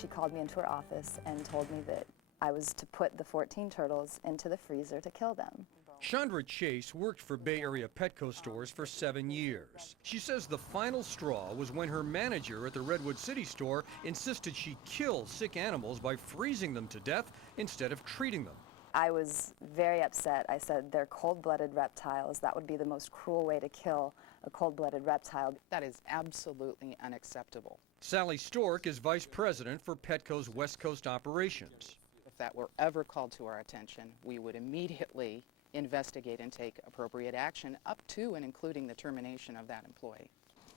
she called me into her office and told me that I was to put the 14 turtles into the freezer to kill them. Chandra Chase worked for Bay Area Petco stores for 7 years. She says the final straw was when her manager at the Redwood City store insisted she kill sick animals by freezing them to death instead of treating them. I was very upset. I said, they're cold-blooded reptiles. That would be the most cruel way to kill a cold-blooded reptile. That is absolutely unacceptable. Sally Stork is vice president for Petco's West Coast operations. If that were ever called to our attention, we would immediately investigate and take appropriate action up to and including the termination of that employee.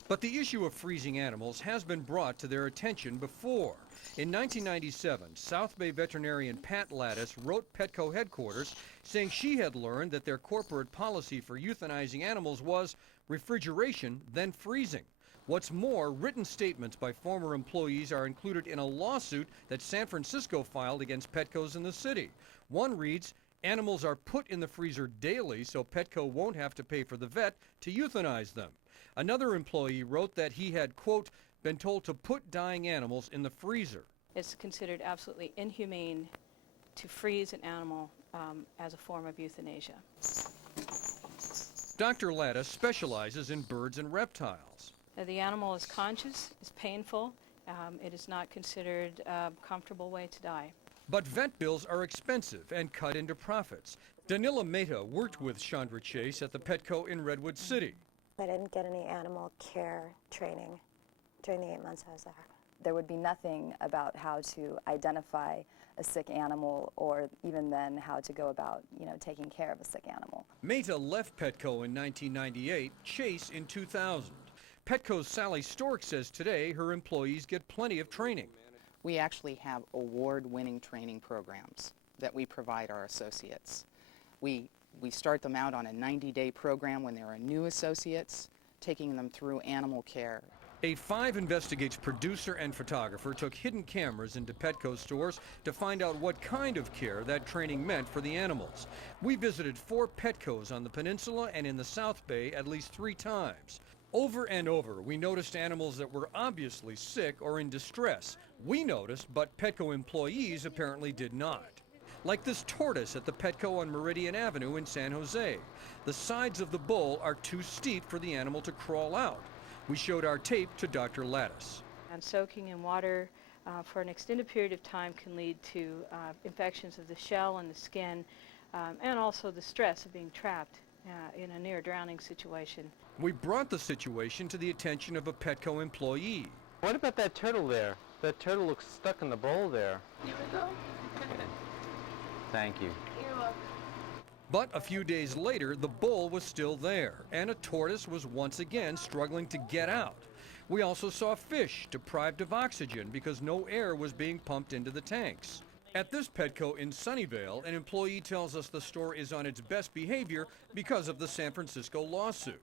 But the issue of freezing animals has been brought to their attention before. In 1997, South Bay veterinarian Pat Lattice wrote Petco headquarters saying she had learned that their corporate policy for euthanizing animals was refrigeration, then freezing. What's more, written statements by former employees are included in a lawsuit that San Francisco filed against Petco's in the city. One reads, animals are put in the freezer daily so Petco won't have to pay for the vet to euthanize them. Another employee wrote that he had, quote, been told to put dying animals in the freezer. It's considered absolutely inhumane to freeze an animal as a form of euthanasia. Dr. Lattice specializes in birds and reptiles. The animal is conscious, is painful. It is not considered a comfortable way to die. But vet bills are expensive and cut into profits. Danila Mehta worked with Chandra Chase at the Petco in Redwood City. I didn't get any animal care training during the 8 months I was there. There would be nothing about how to identify a sick animal or even then how to go about, taking care of a sick animal. Mehta left Petco in 1998, Chase in 2000. Petco's Sally Stork says today her employees get plenty of training. We actually have award-winning training programs that we provide our associates. We start them out on a 90-day program when they're new associates, taking them through animal care. A 5 Investigates producer and photographer took hidden cameras into Petco stores to find out what kind of care that training meant for the animals. We visited 4 Petcos on the peninsula and in the South Bay at least 3 times. Over and over, we noticed animals that were obviously sick or in distress. We noticed, but Petco employees apparently did not. Like this tortoise at the Petco on Meridian Avenue in San Jose. The sides of the bull are too steep for the animal to crawl out. We showed our tape to Dr. Lattice. And soaking in water for an extended period of time can lead to infections of the shell and the skin, and also the stress of being trapped in a near drowning situation. We brought the situation to the attention of a Petco employee. What about that turtle there? That turtle looks stuck in the bowl there. Here we go. Thank you. You're welcome. But a few days later, the bull was still there, and a tortoise was once again struggling to get out. We also saw fish deprived of oxygen because no air was being pumped into the tanks. At this Petco in Sunnyvale, an employee tells us the store is on its best behavior because of the San Francisco lawsuit.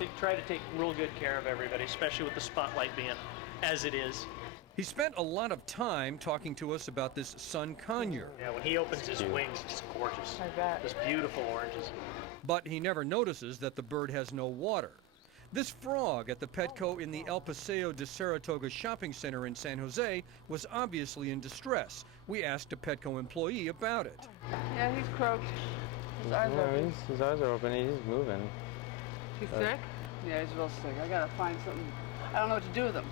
We try to take real good care of everybody, especially with the spotlight being as it is. He spent a lot of time talking to us about this sun conure. Yeah, when he opens his wings, it's gorgeous. I bet. Those beautiful oranges. But he never notices that the bird has no water. This frog at the Petco in the El Paseo de Saratoga shopping center in San Jose was obviously in distress. We asked a Petco employee about it. Yeah, he's croaked. His eyes are open. His eyes are open. He's moving. He's sick? Yeah, he's real sick. I gotta find something. I don't know what to do with him.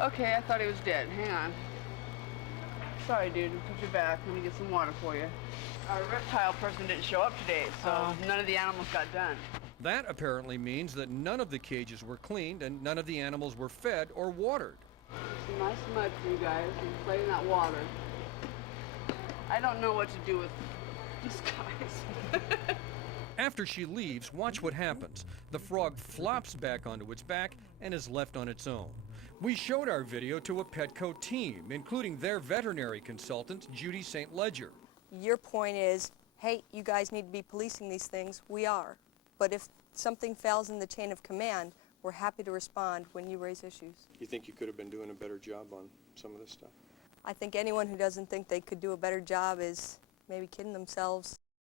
Okay, I thought he was dead. Hang on. Sorry, dude. Put you back. Let me get some water for you. Our reptile person didn't show up today, so none of the animals got done. That apparently means that none of the cages were cleaned and none of the animals were fed or watered. Some nice mud for you guys. And play in that water. I don't know what to do with these guys. After she leaves, watch what happens. The frog flops back onto its back and is left on its own. We showed our video to a Petco team, including their veterinary consultant, Judy St. Ledger. Your point is, hey, you guys need to be policing these things. We are. But if something fails in the chain of command, we're happy to respond when you raise issues. You think you could have been doing a better job on some of this stuff? I think anyone who doesn't think they could do a better job is maybe kidding themselves.